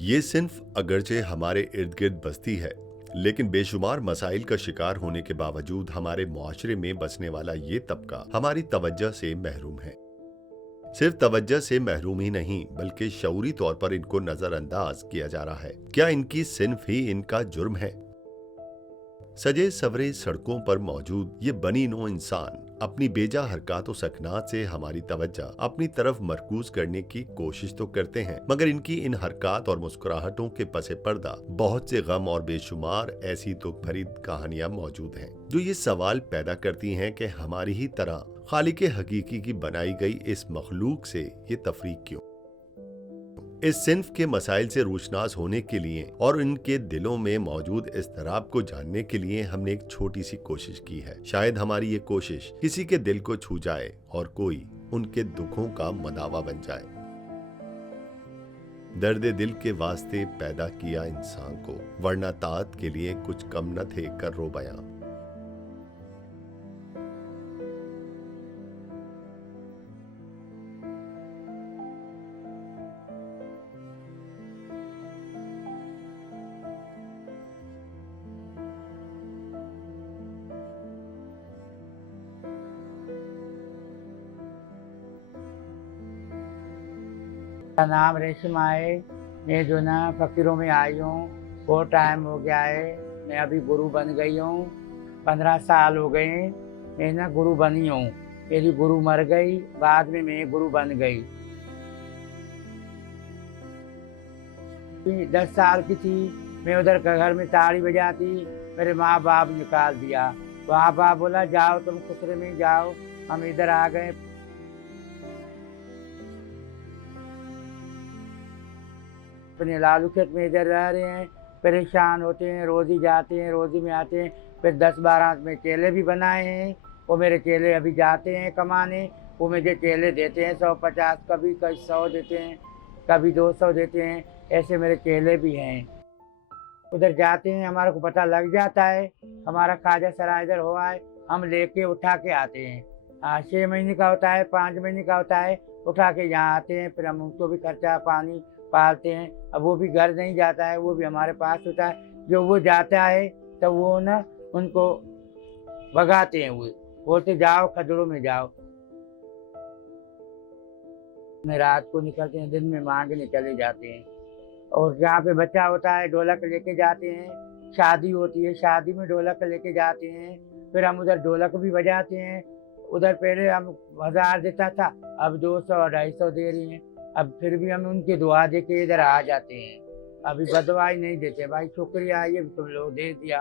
ये सिन्फ अगरचे हमारे इर्द गिर्द बसती है, लेकिन बेशुमार मसाइल का शिकार होने के बावजूद हमारे मुआशरे में बसने वाला ये तबका हमारी तवज्जो से महरूम है। सिर्फ तवज्जो से महरूम ही नहीं, बल्कि शऊरी तौर पर इनको नजरअंदाज किया जा रहा है। क्या इनकी सिन्फ ही इनका जुर्म है? सजे सवरे सड़कों पर मौजूद ये बनी नो इंसान अपनी बेजा हरकत और सकनात से हमारी तवज्जो अपनी तरफ मरकूज करने की कोशिश तो करते हैं, मगर इनकी इन हरकत और मुस्कुराहटों के पसे पर्दा बहुत से गम और बेशुमार ऐसी दुख भरी कहानियां मौजूद हैं, जो ये सवाल पैदा करती हैं कि हमारी ही तरह खालिक हकीकी की बनाई गई इस मखलूक से ये तफरीक क्यों। इस सिन्फ के मसाइल से रोशनास होने के लिए और इनके दिलों में मौजूद इज़्तिराब को जानने के लिए हमने एक छोटी सी कोशिश की है। शायद हमारी ये कोशिश किसी के दिल को छू जाए और कोई उनके दुखों का मदावा बन जाए। दर्द दिल के वास्ते पैदा किया इंसान को, वरना तात के लिए कुछ कम न थे कर्रो बयां। मेरा नाम रेशमा है। मैं जो ना फ़कीरों में आई हूँ, बहुत टाइम हो गया है। मैं अभी गुरु बन गई हूँ, 15 साल हो गए हैं। मैं ना गुरु बनी हूँ। मेरी गुरु मर गई, बाद में मैं गुरु बन गई। 10 साल की थी, मैं उधर का घर में ताड़ी बजाती, मेरे माँ बाप निकाल दिया। वहाँ बाप बोला जाओ तुम खुसरे में जाओ, हम इधर आ गए। अपने लालू खेत में इधर रह रहे हैं, परेशान होते हैं, रोज़ी जाते हैं, रोज़ी में आते हैं। फिर 10-12 में केले भी बनाए हैं, वो मेरे केले अभी जाते हैं कमाने। वो मुझे केले देते हैं 150, कभी 100 देते हैं, कभी 200 देते हैं। ऐसे मेरे केले भी हैं। उधर जाते हैं, हमारे को पता लग जाता है हमारा ख्वाजा सराय इधर हुआ है, हम लेके उठा के आते हैं। 6 महीने का होता है, 5 महीने का होता है, उठा के यहाँ आते हैं। फिर हम उसको भी खर्चा पानी पालते हैं। अब वो भी घर नहीं जाता है, वो भी हमारे पास होता है। जो वो जाता है तो वो ना उनको भगाते हैं, वो बोलते जाओ खजड़ों में जाओ। में रात को निकलते हैं, दिन में मांगने चले जाते हैं। और जहाँ पे बच्चा होता है ढोलक लेके जाते हैं, शादी होती है, शादी में ढोलक लेके जाते हैं। फिर हम उधर ढोलक भी बजाते हैं। उधर पहले हम 1000 देता था, अब 200-250 दे रही हैं। अब फिर भी हम उनकी दुआ दे के इधर आ जाते हैं। अभी बदवाई नहीं देते, भाई शुक्रिया ये तुम लोग दे दिया।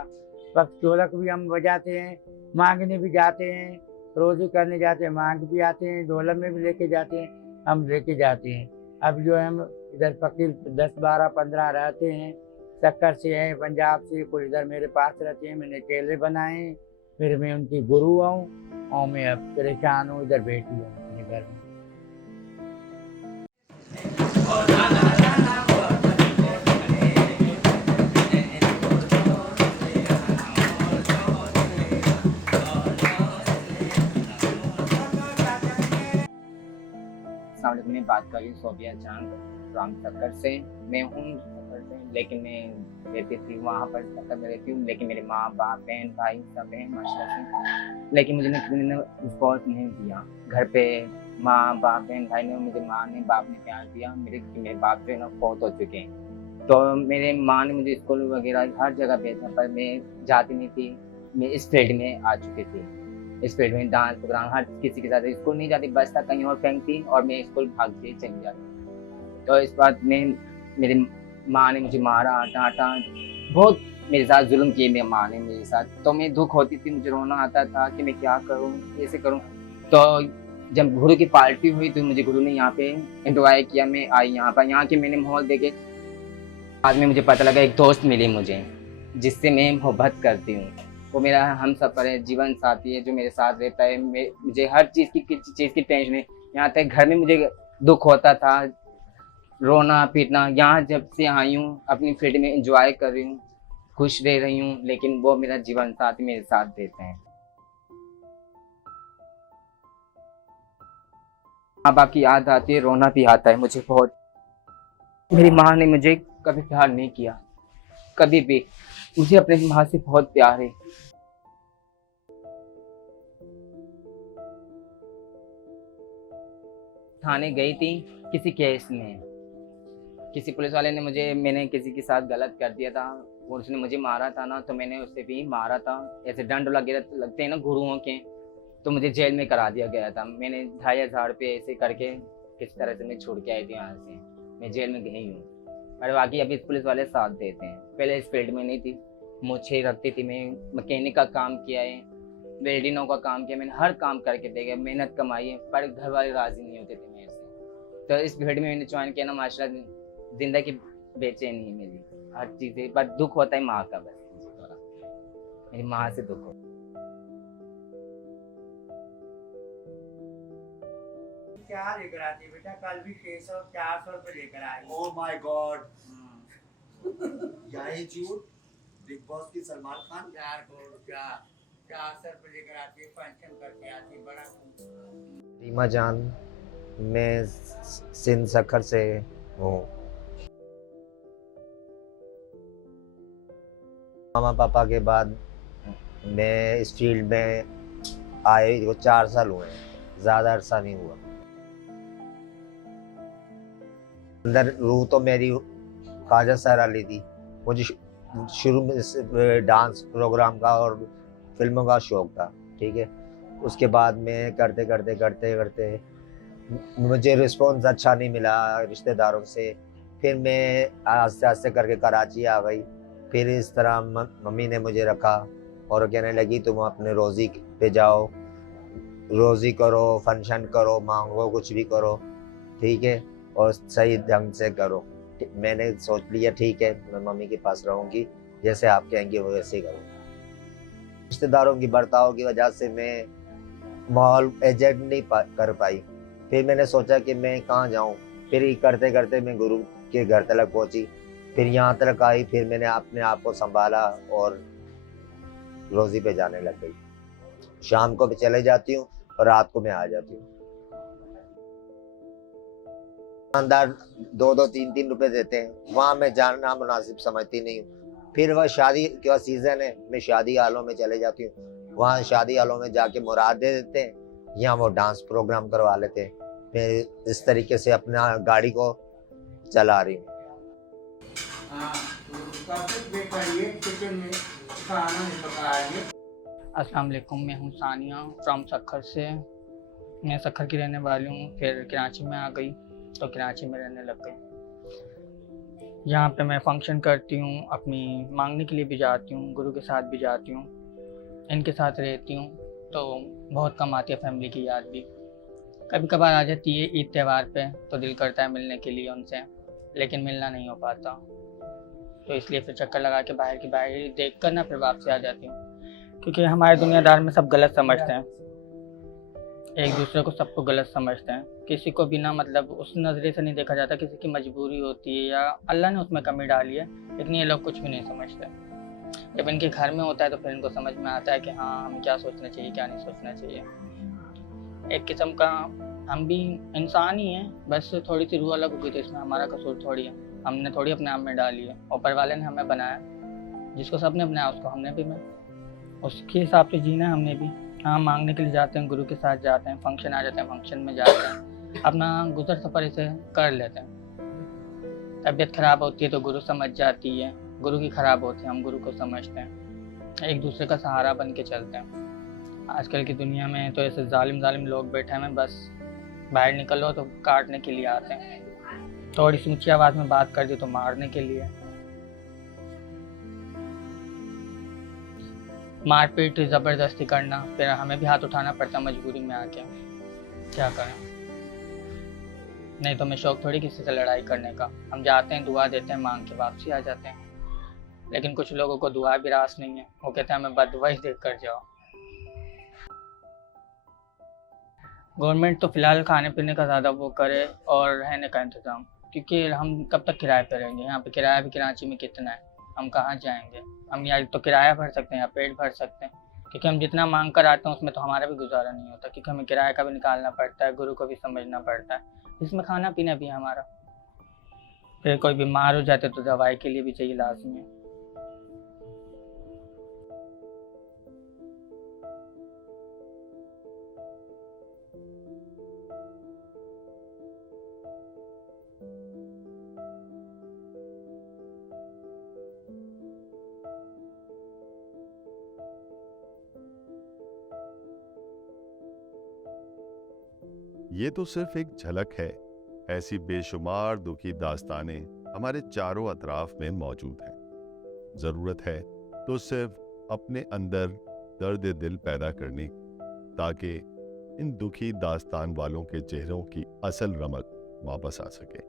बस ढोलक भी हम बजाते हैं, मांगने भी जाते हैं, रोज़ी करने जाते हैं, मांग भी आते हैं, ढोलक में भी लेके जाते हैं, हम लेके जाते हैं। अब जो है हम इधर फ़कीर 10-12-15 रहते हैं। सक्कर से हैं, पंजाब से, कोई इधर मेरे पास रहते हैं। मैंने केले बनाए हैं, फिर मैं उनकी गुरु हूँ और मैं अब परेशान हूँ, इधर बैठी हूँ अपने घर में। अस्सलाम वालेकुम, मैं बात कर रही हूँ सोबिया जान राम सक्कर से। मैं हूँ सक्कर से, लेकिन मैं रहती थी वहाँ पर सक्कर में रहती हूँ, लेकिन मेरे माँ बाप बहन भाई सब हैं माशाल्लाह से। लेकिन मुझे किसी ने रिस्पॉन्स नहीं दिया। घर पे माँ बाप बहन भाई ने, मुझे माँ ने बाप ने प्यार दिया। मेरे बाप जो है ना फौत हो चुके हैं। तो मेरे माँ ने मुझे स्कूल वगैरह हर जगह भेजा, पर मैं जाती नहीं थी। मैं इस फील्ड में आ चुकी थी, इस फील्ड में डांस प्रोग्राम हर किसी के साथ। स्कूल नहीं जाती, बस तक कहीं और फेंकती और मैं स्कूल भाग के चली जाती। तो इस बात में मेरी माँ ने मुझे मारा, डांटा, बहुत मेरे साथ जुल्म किए मेरी माँ ने मेरे साथ। तो मैं दुख होती थी, मुझे रोना आता था कि मैं क्या करूँ, कैसे करूँ। तो जब गुरु की पार्टी हुई तो मुझे गुरु ने यहाँ पे इन्वाइट किया। मैं आई यहाँ पर, यहाँ के मैंने माहौल देखे। बाद में मुझे पता लगा एक दोस्त मिली मुझे, जिससे मैं मोहब्बत करती हूँ। वो मेरा हम सफ़र है, जीवन साथी है, जो मेरे साथ रहता है। मुझे हर चीज़ की किसी चीज़ की टेंशन है। यहाँ तक घर में मुझे दुख होता था, रोना पीटना। यहाँ जब से आई हूँ अपनी फील्ड में एंजॉय कर रही हूँ, खुश रह रही हूँ, लेकिन वो मेरा जीवन साथी मेरे साथ देते हैं। माँ बाप की याद आती है, रोना भी आता है मुझे बहुत। मेरी माँ ने मुझे कभी प्यार नहीं किया, कभी भी। मुझे अपने माँ से बहुत प्यार है। थाने गई थी किसी केस में, किसी पुलिस वाले ने मैंने किसी के साथ गलत कर दिया था और उसने मुझे मारा था ना, तो मैंने उसे भी मारा था। ऐसे दंड लगते हैं ना गुरुओं के, तो मुझे जेल में करा दिया गया था। मैंने 2,500 रुपये ऐसे करके किस तरह से मैं छुड़ के आई थी यहाँ से। मैं जेल में गई हूँ, और बाकी अभी पुलिस वाले साथ देते हैं। पहले इस फील्ड में नहीं थी, मुझे रखती थी। मैं मैकेनिक का काम किया है, वेल्डिंगों का काम किया, मैंने हर काम करके देखा, मेहनत कमाई है, पर घर वाले राजी नहीं होते थे मेरे से। तो इस फील्ड में मैंने ज्वाइन किया ना, माशाल्लाह जिंदगी बेचैनी है मेरी, हर चीज़ है, पर दुख होता है माँ का, बस थोड़ा मेरी माँ से दुख होता है। क्या लेकर आती है बेटा? कल भी 600-400 रुपए लेकर आई। ओह माय गॉड, यही झूठ। बिग बॉस की सलमान खान 400 रुपए लेकर आती है, फंक्शन करके आती है, बड़ा रीमा जान, मैं सिंध सखर से हूँ। मामा पापा के बाद मैं इस फील्ड में आए को 4 साल हुए हैं, ज़्यादा अरसा नहीं हुआ। अंदर रूह तो मेरी काजल सर अली थी। मुझे शुरू में डांस प्रोग्राम का और फिल्मों का शौक था, ठीक है। उसके बाद में करते करते मुझे रिस्पॉन्स अच्छा नहीं मिला रिश्तेदारों से। फिर मैं आस्ते आस्ते करके कराची आ गई। फिर इस तरह मम्मी ने मुझे रखा और कहने लगी तुम अपने रोज़ी पे जाओ, रोज़ी करो, फंक्शन करो, मांगो, कुछ भी करो, ठीक है, और सही ढंग से करो। मैंने सोच लिया ठीक है, मैं मम्मी के पास रहूँगी, जैसे आप कहेंगे वो वैसे ही करूँगी। रिश्तेदारों की बर्ताव की वजह से मैं माहौल एडजस्ट नहीं कर पाई। फिर मैंने सोचा कि मैं कहाँ जाऊँ। फिर करते करते मैं गुरु के घर तक पहुँची, फिर यहाँ तक आई। फिर मैंने अपने आप को संभाला और रोज़ी पे जाने लग गई। शाम को भी चले जाती हूँ और रात को मैं आ जाती हूँ। दुकानदार 2-2, 3-3 रुपए देते हैं, वहाँ मैं जानना मुनासिब समझती नहीं हूँ। फिर वह शादी का सीज़न है, मैं शादी हालों में चले जाती हूँ। वहाँ शादी हालों में जाके मुराद दे देते हैं, या वो डांस प्रोग्राम करवा लेते हैं। मैं इस तरीके से अपना गाड़ी को चला रही हूँ। अस्सलाम वालेकुम, मैं हूँ सानिया फ्रॉम सखर से। मैं सखर की रहने वाली हूँ, फिर कराची में आ गई तो कराची में रहने लग गई। यहाँ पे मैं फ़ंक्शन करती हूँ, अपनी मांगने के लिए भी जाती हूँ, गुरु के साथ भी जाती हूँ, इनके साथ रहती हूँ। तो बहुत कम आती है फैमिली की याद भी, कभी कभार आ जाती है ईद त्यौहार पे, तो दिल करता है मिलने के लिए उनसे, लेकिन मिलना नहीं हो पाता। तो इसलिए फिर चक्कर लगा के बाहर की बाहर देख कर ना फिर वापसी आ जाती हूँ। क्योंकि हमारे दुनियादार में सब गलत समझते हैं, एक दूसरे को सबको गलत समझते हैं। किसी को भी ना मतलब उस नज़रिए से नहीं देखा जाता, किसी की मजबूरी होती है या अल्लाह ने उसमें कमी डाली है, लेकिन ये लोग कुछ भी नहीं समझते। जब इनके घर में होता है तो फिर इनको समझ में आता है कि हाँ हमें क्या सोचना चाहिए, क्या नहीं सोचना चाहिए। एक किस्म का हम भी इंसान ही हैं, बस थोड़ी सी रूह अलग हो गई, तो इसमें हमारा कसूर थोड़ी है, हमने थोड़ी अपने आप में डाली है। ऊपर वाले ने हमें बनाया, जिसको सबने बनाया उसको हमने भी उसके हिसाब से जीना है हमने भी। हाँ, मांगने के लिए जाते हैं, गुरु के साथ जाते हैं, फंक्शन आ जाते हैं, फंक्शन में जाते हैं, अपना गुजर सफ़र इसे कर लेते हैं। तबीयत ख़राब होती है तो गुरु समझ जाती है, गुरु की ख़राब होती है हम गुरु को समझते हैं, एक दूसरे का सहारा बन के चलते हैं। आजकल की दुनिया में तो ऐसे जालिम लोग बैठे हैं, बस बाहर निकलो तो काटने के लिए आते हैं, थोड़ी सी ऊँची आवाज़ में बात कर दी तो मारने के लिए। मारपीट ज़बरदस्ती करना, फिर हमें भी हाथ उठाना पड़ता मजबूरी में आके, क्या करें। नहीं तो मैं शौक थोड़ी किसी से लड़ाई करने का। हम जाते हैं, दुआ देते हैं, मांग के वापसी आ जाते हैं। लेकिन कुछ लोगों को दुआ भी रास नहीं है, वो कहते हैं हमें बददुआ ही देख कर जाओ। गवर्नमेंट तो फ़िलहाल खाने पीने का ज़्यादा वो करे और रहने का इंतज़ाम, क्योंकि हम कब तक किराए पे रहेंगे। यहाँ पे किराया भी कराची में कितना है, हम कहाँ जाएंगे। हम या तो किराया भर सकते हैं या पेट भर सकते हैं, क्योंकि हम जितना मांग कर आते हैं उसमें तो हमारा भी गुजारा नहीं होता, क्योंकि हमें किराया का भी निकालना पड़ता है, गुरु को भी समझना पड़ता है, इसमें खाना पीना भी है हमारा। फिर कोई बीमार हो जाते तो दवाई के लिए भी चाहिए लाजमी। ये तो सिर्फ एक झलक है। ऐसी बेशुमार दुखी दास्तानें हमारे चारों अतराफ में मौजूद हैं। जरूरत है तो सिर्फ अपने अंदर दर्द दिल पैदा करने, ताकि इन दुखी दास्तान वालों के चेहरों की असल रमक वापस आ सके।